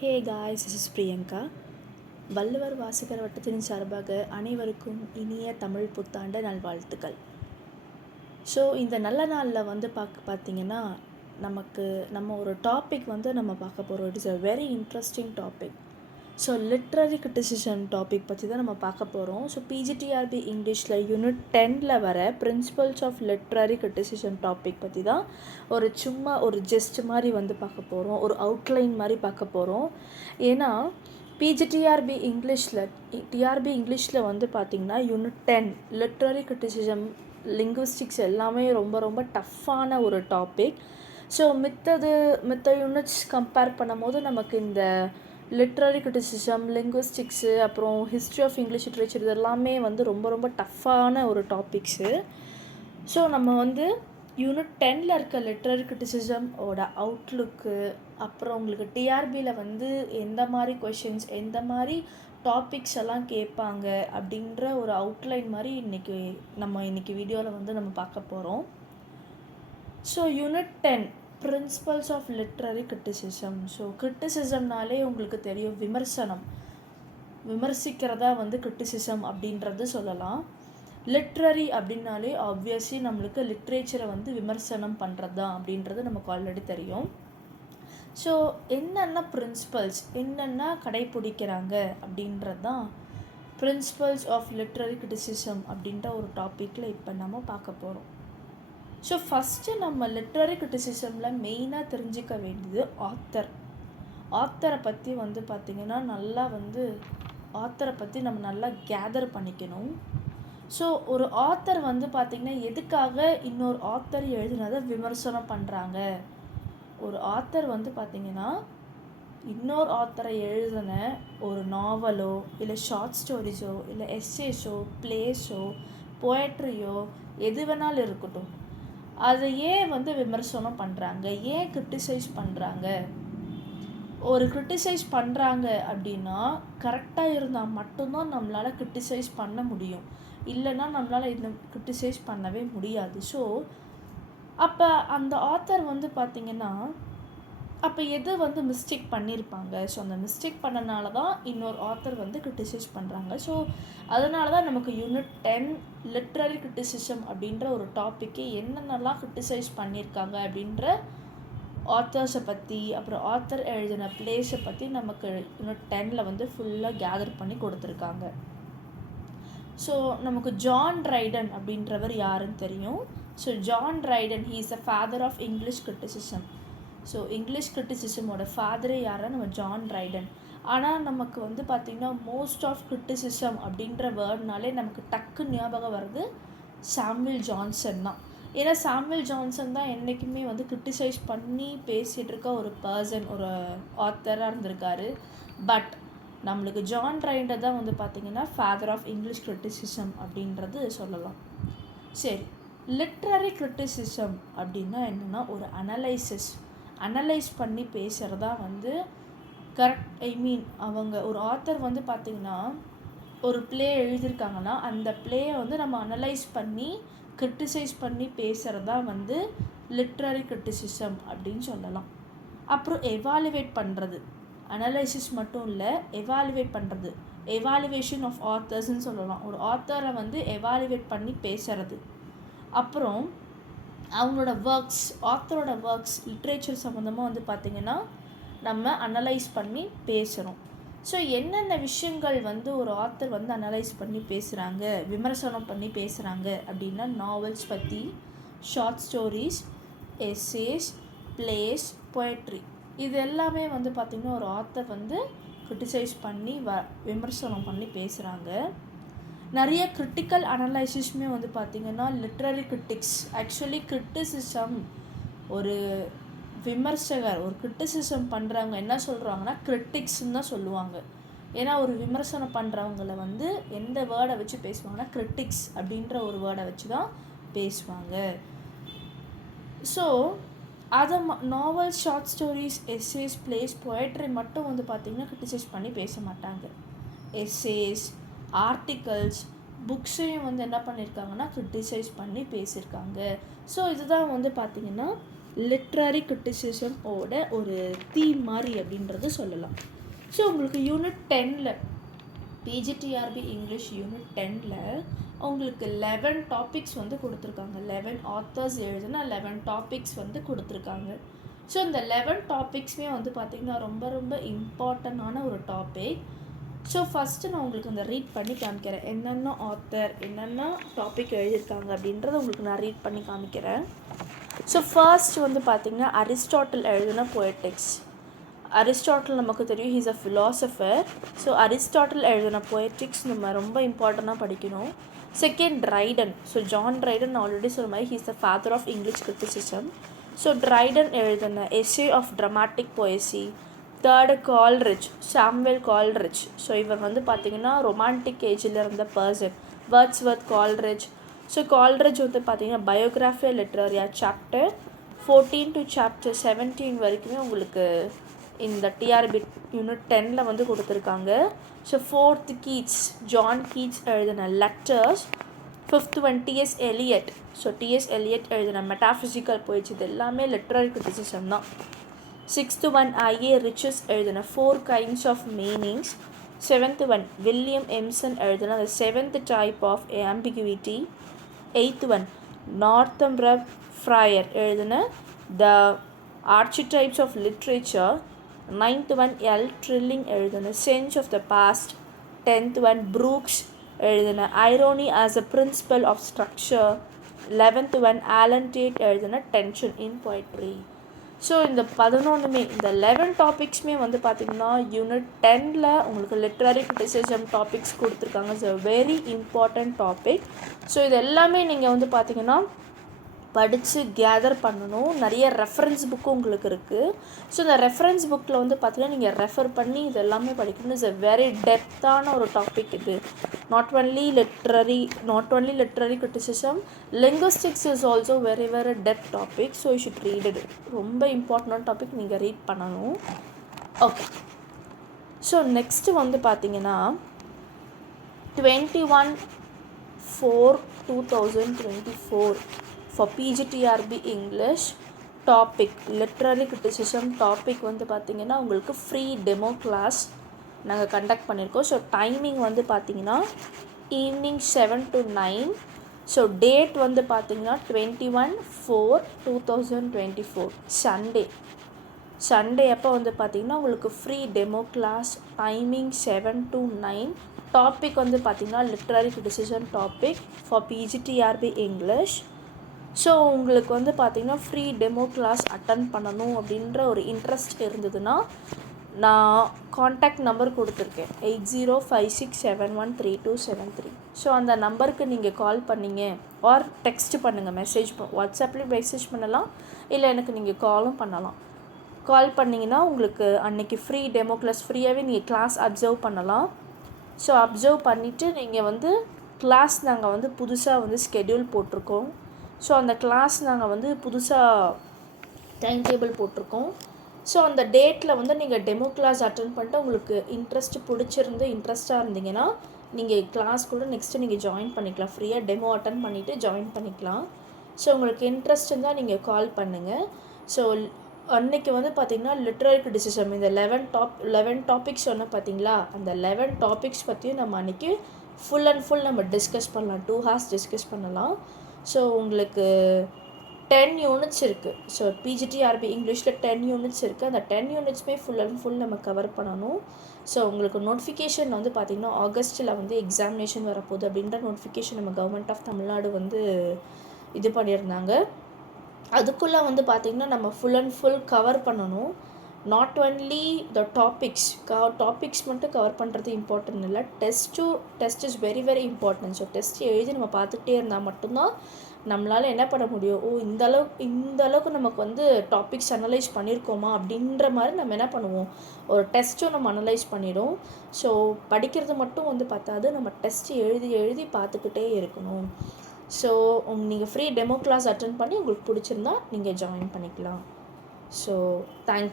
Hey guys, this is Priyanka. Valluvar வாசகர் வட்டத்தின் சார்பாக அனைவருக்கும் இனிய தமிழ் புத்தாண்டு நல்வாழ்த்துக்கள். ஸோ இந்த நல்ல நாளில் பார்த்தீங்கன்னா நம்ம ஒரு டாபிக் நம்ம பார்க்க போகிறோம். It is a very interesting topic. So literary criticism topic பற்றி தான் நம்ம பார்க்க போகிறோம். ஸோ பிஜிடிஆர்பி இங்கிலீஷில் யூனிட் 10ல் வர principles of literary criticism topic பற்றி தான் சும்மா ஒரு ஜெஸ்ட் மாதிரி பார்க்க போகிறோம், ஒரு அவுட்லைன் மாதிரி பார்க்க போகிறோம். ஏன்னா பிஜிடிஆர்பி இங்கிலீஷில் பார்த்திங்கன்னா யூனிட் 10 லிட்ரரி கிரிட்டிசிசம், லிங்குவிஸ்டிக்ஸ் எல்லாமே ரொம்ப ரொம்ப டஃப்பான ஒரு டாபிக். ஸோ மித்த யூனிட்ஸ் கம்பேர் பண்ணும்போது நமக்கு இந்த லிட்ரரி கிரிட்டிசிசம், லிங்குவிஸ்டிக்ஸு, அப்புறம் ஹிஸ்ட்ரி ஆஃப் இங்கிலீஷ் லிட்ரேச்சர் இது எல்லாமே ரொம்ப ரொம்ப டஃப்பான ஒரு டாபிக்ஸு. ஸோ நம்ம யூனிட் 10ல் இருக்க லிட்ரரி கிரிட்டிசிசமோட அவுட்லுக்கு, அப்புறம் உங்களுக்கு டிஆர்பியில் எந்த மாதிரி கொஷின்ஸ், எந்த மாதிரி டாபிக்ஸ் எல்லாம் கேட்பாங்க அப்படின்ற ஒரு அவுட்லைன் மாதிரி இன்றைக்கி வீடியோவில் நம்ம பார்க்க போகிறோம். So unit 10 principles of literary criticism. So கிரிட்டிசிசம்னாலே உங்களுக்கு தெரியும், விமர்சிக்கிறதா கிரிட்டிசிசம் அப்படின்றது சொல்லலாம். லிட்ரரி அப்படின்னாலே ஆப்வியஸ்லி நம்மளுக்கு லிட்ரேச்சரை விமர்சனம் பண்ணுறது தான் அப்படின்றது நமக்கு ஆல்ரெடி தெரியும். ஸோ என்னென்ன பிரின்சிபல்ஸ், என்னென்ன கடைப்பிடிக்கிறாங்க அப்படின்றது தான் பிரின்சிபல்ஸ் ஆஃப் லிட்ரரி கிரிட்டிசிசம் அப்படின்ற ஒரு டாப்பிக்கில் இப்போ நம்ம பார்க்க போகிறோம். ஸோ ஃபஸ்ட்டு நம்ம லிட்ரரி கிரிட்டிசிசமில் மெயினாக தெரிஞ்சிக்க வேண்டியது ஆத்தரை பற்றி பார்த்திங்கன்னா ஆத்தரை பற்றி நம்ம நல்லா கேதர் பண்ணிக்கணும். ஸோ ஒரு ஆத்தர் பார்த்திங்கன்னா எதுக்காக இன்னொரு ஆத்தர் எழுதினதை விமர்சனம் பண்ணுறாங்க. ஒரு ஆத்தர் பார்த்திங்கன்னா இன்னொரு ஆத்தரை எழுதின ஒரு நாவலோ இல்லை ஷார்ட் ஸ்டோரிஸோ இல்லை எஸ்ஸேஸோ பிளேஸோ போயட்ரியோ எது வேணாலும் இருக்கட்டும், அதை ஏன் விமர்சனம் பண்ணுறாங்க, ஏன் கிரிட்டிசைஸ் பண்ணுறாங்க. ஒரு கிரிட்டிசைஸ் பண்ணுறாங்க அப்படின்னா கரெக்டாக இருந்தால் மட்டும்தான் நம்மளால் கிரிட்டிசைஸ் பண்ண முடியும், இல்லைன்னா நம்மளால் இன்னும் கிரிட்டிசைஸ் பண்ணவே முடியாது. ஸோ அப்போ அந்த ஆத்தர் பார்த்திங்கன்னா அப்போ எது மிஸ்டேக் பண்ணியிருப்பாங்க. ஸோ அந்த மிஸ்டேக் பண்ணனால தான் இன்னொரு ஆத்தர் கிரிட்டிசைஸ் பண்ணுறாங்க. ஸோ அதனால தான் நமக்கு யூனிட் 10 லிட்ரரி கிரிட்டிசிசம் அப்படின்ற ஒரு டாப்பிக்கே என்னென்னலாம் கிரிட்டிசைஸ் பண்ணியிருக்காங்க அப்படின்ற ஆத்தர்ஸை பற்றி, அப்புறம் ஆத்தர் எழுதின பிளேஸை பற்றி நமக்கு யூனிட் 10ல் ஃபுல்லாக கேதர் பண்ணி கொடுத்துருக்காங்க. ஸோ நமக்கு ஜான் ட்ரைடன் அப்படின்றவர் யாருன்னு தெரியும். So John Dryden, he is the father of English criticism. So English கிரிட்டிசிசமோட ஃபாதரே யாரா, நம்ம ஜான் ட்ரைடன். ஆனால் நமக்கு பார்த்திங்கன்னா மோஸ்ட் ஆஃப் கிரிட்டிசிசம் அப்படின்ற வேர்ட்னாலே நமக்கு டக்கு ஞாபகம் வருது சாமுவேல் ஜான்சன் தான். ஏன்னா சாமுவேல் ஜான்சன் தான் என்றைக்குமே கிரிட்டிசைஸ் பண்ணி பேசிகிட்டு இருக்க ஒரு பர்சன், ஒரு ஆத்தராக இருந்திருக்காரு. பட் நம்மளுக்கு ஜான் ட்ரைடன் தான் பார்த்திங்கன்னா ஃபாதர் ஆஃப் இங்கிலீஷ் கிரிட்டிசிசம் அப்படின்றது சொல்லலாம். சரி, லிட்ரரி கிரிட்டிசிசம் அப்படின்னா என்னென்னா ஒரு அனலைஸ் பண்ணி பேசுகிறதா கரெக்ட். அவங்க ஒரு ஆத்தர் பார்த்திங்கன்னா ஒரு ப்ளே எழுதியிருக்காங்கன்னா அந்த ப்ளேயை நம்ம அனலைஸ் பண்ணி கிரிட்டிசைஸ் பண்ணி பேசுகிறதா லிட்ரரி கிரிட்டிசிசம் அப்படின்னு சொல்லலாம். அப்புறம் எவாலுவேட் பண்ணுறது, அனலைசிஸ் மட்டும் இல்லை, எவாலுவேட் பண்ணுறது, எவாலுவேஷன் ஆஃப் ஆத்தர்ஸ்ன்னு சொல்லலாம். ஒரு ஆத்தரை எவாலுவேட் பண்ணி பேசுகிறது. அப்புறம் அவங்களோட ஆத்தரோட ஒர்க்ஸ் லிட்ரேச்சர் சம்மந்தமாக பார்த்திங்கன்னா நம்ம அனலைஸ் பண்ணி பேசுகிறோம். ஸோ என்னென்ன விஷயங்கள் ஒரு ஆத்தர் அனலைஸ் பண்ணி பேசுகிறாங்க, விமர்சனம் பண்ணி பேசுகிறாங்க அப்படின்னா நாவல்ஸ் பற்றி, short stories, essays, place, poetry, இது எல்லாமே பார்த்திங்கன்னா ஒரு ஆத்தர் கிரிட்டிசைஸ் பண்ணி விமர்சனம் பண்ணி பேசுகிறாங்க. நிறைய கிரிட்டிக்கல் அனலைசிஸுமே பார்த்திங்கன்னா லிட்ரரி கிரிட்டிக்ஸ். ஆக்சுவலி கிரிட்டிசிசம், ஒரு விமர்சகர் ஒரு கிரிட்டிசிசம் பண்ணுறவங்க என்ன சொல்கிறாங்கன்னா கிரிட்டிக்ஸ்ன்னு தான் சொல்லுவாங்க. ஏன்னா ஒரு விமர்சனம் பண்ணுறவங்கள எந்த வேர்டை வச்சு பேசுவாங்கன்னா கிரிட்டிக்ஸ் அப்படின்ற ஒரு வேர்டை வச்சு தான் பேசுவாங்க. ஸோ அதை novels, short stories, essays, place, poetry மட்டும் பார்த்திங்கன்னா கிரிட்டிசைஸ் பண்ணி பேச மாட்டாங்க. எஸ்ஸேஸ், ஆர்டிகல்ஸ், புக்ஸையும் என்ன பண்ணியிருக்காங்கன்னா கிரிட்டிசைஸ் பண்ணி பேசியிருக்காங்க. ஸோ இதுதான் பார்த்திங்கன்னா லிட்ரரி கிரிட்டிசிசம் ஓட ஒரு தீம் மாதிரி அப்படின்றது சொல்லலாம். ஸோ உங்களுக்கு யூனிட் 10ல் பிஜிடிஆர்பி இங்கிலீஷ் யூனிட் 10ல் அவங்களுக்கு 11 டாபிக்ஸ் வந்து கொடுத்துருக்காங்க. 11 ஆத்தர்ஸ் எழுதுனா 11 டாபிக்ஸ் வந்து கொடுத்துருக்காங்க. ஸோ இந்த 11 டாபிக்ஸுமே வந்து பார்த்திங்கன்னா ரொம்ப ரொம்ப இம்பார்ட்டண்டான ஒரு டாபிக். ஸோ ஃபஸ்ட்டு நான் உங்களுக்கு அந்த ரீட் பண்ணி காமிக்கிறேன். என்னென்ன ஆத்தர் என்னென்ன டாபிக் எழுதியிருக்காங்க அப்படின்றத உங்களுக்கு நான் ரீட் பண்ணி காமிக்கிறேன். ஸோ ஃபர்ஸ்ட் வந்து பார்த்திங்கன்னா அரிஸ்டாட்டில் எழுதின பொயட்டிக்ஸ். அரிஸ்டாட்டில் நமக்கு தெரியும், he's a philosopher. So Aristotle எழுதின பொயட்டிக்ஸ் நம்ம ரொம்ப இம்பார்ட்டண்ட்டாக படிக்கணும். Second Dryden. So John Dryden already சொன்ன மாதிரி he's the father of English criticism. So Dryden எழுதின essay of dramatic poesy. Third Coleridge, Samuel Coleridge. So இவர் வந்து பார்த்திங்கன்னா ரொமான்டிக் ஏஜில் இருந்த person. Wordsworth Coleridge. So Coleridge வந்து பார்த்திங்கன்னா Biographia Literaria chapter 14 to chapter 17 வரைக்குமே உங்களுக்கு இந்த டிஆர்பி யூனிட் 10ல் வந்து கொடுத்துருக்காங்க. So fourth Keats, John Keats எழுதின letters. Fifth one T S Eliot. So T S Eliot எழுதின மெட்டாஃபிசிக்கல் போயிடுச்சு. இது எல்லாமே லிட்ரரி கிரிட்டிசிசம் தான். சிக்ஸ்த்து ஒன் ஐஏ ரிச்சஸ் எழுதின 4 kinds of meanings. Seventh one William Empson எழுதின the 7th type of ambiguity. Eighth one Northrop Frye எழுதின the archetypes of literature. Ninth one L Trilling எழுதின sense of the past. Tenth one Brooks எழுதின irony as a principle of structure. 11th one Alan date எழுதின tension in poetry. So இந்த 11மே இந்த 11 டாபிக்ஸுமே வந்து பார்த்திங்கன்னா unit 10ல் உங்களுக்கு literary criticism topics கொடுத்துருக்காங்க. It's a very important topic. So இது எல்லாமே நீங்கள் வந்து பார்த்திங்கன்னா படித்து கேதர் பண்ணணும். நிறைய ரெஃபரன்ஸ் புக்கும் உங்களுக்கு இருக்குது. ஸோ இந்த ரெஃபரன்ஸ் புக்கில் வந்து பார்த்திங்கன்னா நீங்கள் ரெஃபர் பண்ணி இது எல்லாமே படிக்கணும். இட்ஸ் a வெரி டெப்த்தான ஒரு டாபிக் இது. Not only literary criticism, linguistics is also very very depth topic. So you should read it. ரொம்ப இம்பார்ட்டன்ட் டாபிக், நீங்கள் ரீட் பண்ணணும். ஓகே, ஸோ நெக்ஸ்ட்டு வந்து பார்த்திங்கன்னா 21/4/2024 for PGTRB English topic literary criticism topic வந்து பார்த்திங்கன்னா உங்களுக்கு ஃப்ரீ டெமோ கிளாஸ் நாங்கள் conduct பண்ணியிருக்கோம். ஸோ டைமிங் வந்து பார்த்திங்கன்னா ஈவினிங் 7 to 9. ஸோ டேட் வந்து பார்த்திங்கன்னா 21/4/2024 சண்டே அப்போ வந்து பார்த்திங்கன்னா உங்களுக்கு free demo class. Timing 7 to 9. Topic வந்து பார்த்திங்கன்னா literary criticism topic for PGTRB English. So உங்களுக்கு வந்து பார்த்திங்கன்னா ஃப்ரீ டெமோ கிளாஸ் அட்டன் பண்ணணும் அப்படின்ற ஒரு இன்ட்ரெஸ்ட் இருந்ததுன்னா நான் காண்டாக்ட் நம்பர் கொடுத்துருக்கேன் 8056713273. ஸோ அந்த நம்பருக்கு நீங்கள் கால் பண்ணிங்க ஆர் டெக்ஸ்ட் பண்ணுங்கள், வாட்ஸ்அப்லேயும் மெசேஜ் பண்ணலாம், இல்லை எனக்கு நீங்கள் காலும் பண்ணலாம். கால் பண்ணிங்கன்னா உங்களுக்கு அன்றைக்கி ஃப்ரீ டெமோ கிளாஸ் ஃப்ரீயாகவே நீங்கள் கிளாஸ் அப்சர்வ் பண்ணலாம். ஸோ அப்சர்வ் பண்ணிவிட்டு நீங்கள் வந்து கிளாஸ் நாங்கள் வந்து புதுசாக வந்து ஸ்கெடியூல் போட்டிருக்கோம். ஸோ அந்த கிளாஸ் நாங்கள் வந்து புதுசாக டைம் டேபிள் போட்டிருக்கோம். ஸோ அந்த டேட்டில் வந்து நீங்கள் டெமோ கிளாஸ் அட்டன் பண்ணிட்டு உங்களுக்கு இன்ட்ரெஸ்ட்டாக இருந்தீங்கன்னா நீங்கள் கிளாஸ் கூட நெக்ஸ்ட்டு நீங்கள் ஜாயின் பண்ணிக்கலாம். ஃப்ரீயாக டெமோ அட்டன் பண்ணிவிட்டு ஜாயின் பண்ணிக்கலாம். ஸோ உங்களுக்கு இன்ட்ரெஸ்ட் இருந்தால் நீங்கள் கால் பண்ணுங்கள். ஸோ அன்றைக்கி வந்து பார்த்திங்கன்னா லிட்ரரி கிரிட்டிசிசம் இந்த 11 டாபிக்ஸ் சொன்னால் பார்த்தீங்களா, அந்த 11 டாபிக்ஸ் பற்றியும் நம்ம அன்றைக்கி ஃபுல் அண்ட் ஃபுல் நம்ம டிஸ்கஸ் பண்ணலாம். 2 hours டிஸ்கஸ் பண்ணலாம். ஸோ உங்களுக்கு 10 யூனிட்ஸ் இருக்குது. ஸோ பிஜிடிஆர்பி இங்கிலீஷில் 10 யூனிட்ஸ் இருக்குது. அந்த 10 யூனிட்ஸுமே ஃபுல் அண்ட் ஃபுல் நம்ம கவர் பண்ணணும். ஸோ உங்களுக்கு நோட்டிஃபிகேஷன் வந்து பார்த்திங்கன்னா ஆகஸ்ட்டில் வந்து எக்ஸாமினேஷன் வரப்போகுது அப்படின்ற நோட்டிஃபிகேஷன் நம்ம கவர்மெண்ட் ஆஃப் தமிழ்நாடு வந்து இது பண்ணியிருந்தாங்க. அதுக்குள்ளே வந்து பார்த்திங்கன்னா நம்ம ஃபுல் அண்ட் ஃபுல் கவர் பண்ணணும். நாட் ஒன்லி த டாபிக்ஸ் மட்டும் கவர் பண்ணுறது இம்பார்ட்டன்ட் இல்லை, test is very very important. So test எழுதி நம்ம பார்த்துக்கிட்டே இருந்தால் மட்டும்தான் நம்மளால் என்ன பண்ண முடியும், இந்த அளவுக்கு நமக்கு வந்து டாபிக்ஸ் அனலைஸ் பண்ணியிருக்கோமா அப்படின்ற மாதிரி நம்ம என்ன பண்ணுவோம், ஒரு டெஸ்ட்டும் நம்ம அனலைஸ் பண்ணிடும். ஸோ படிக்கிறது மட்டும் வந்து பார்த்தாது, நம்ம டெஸ்ட் எழுதி பார்த்துக்கிட்டே இருக்கணும். ஸோ நீங்கள் ஃப்ரீ டெமோ கிளாஸ் அட்டன் பண்ணி உங்களுக்கு பிடிச்சிருந்தா நீங்கள் ஜாயின் பண்ணிக்கலாம். So thank you.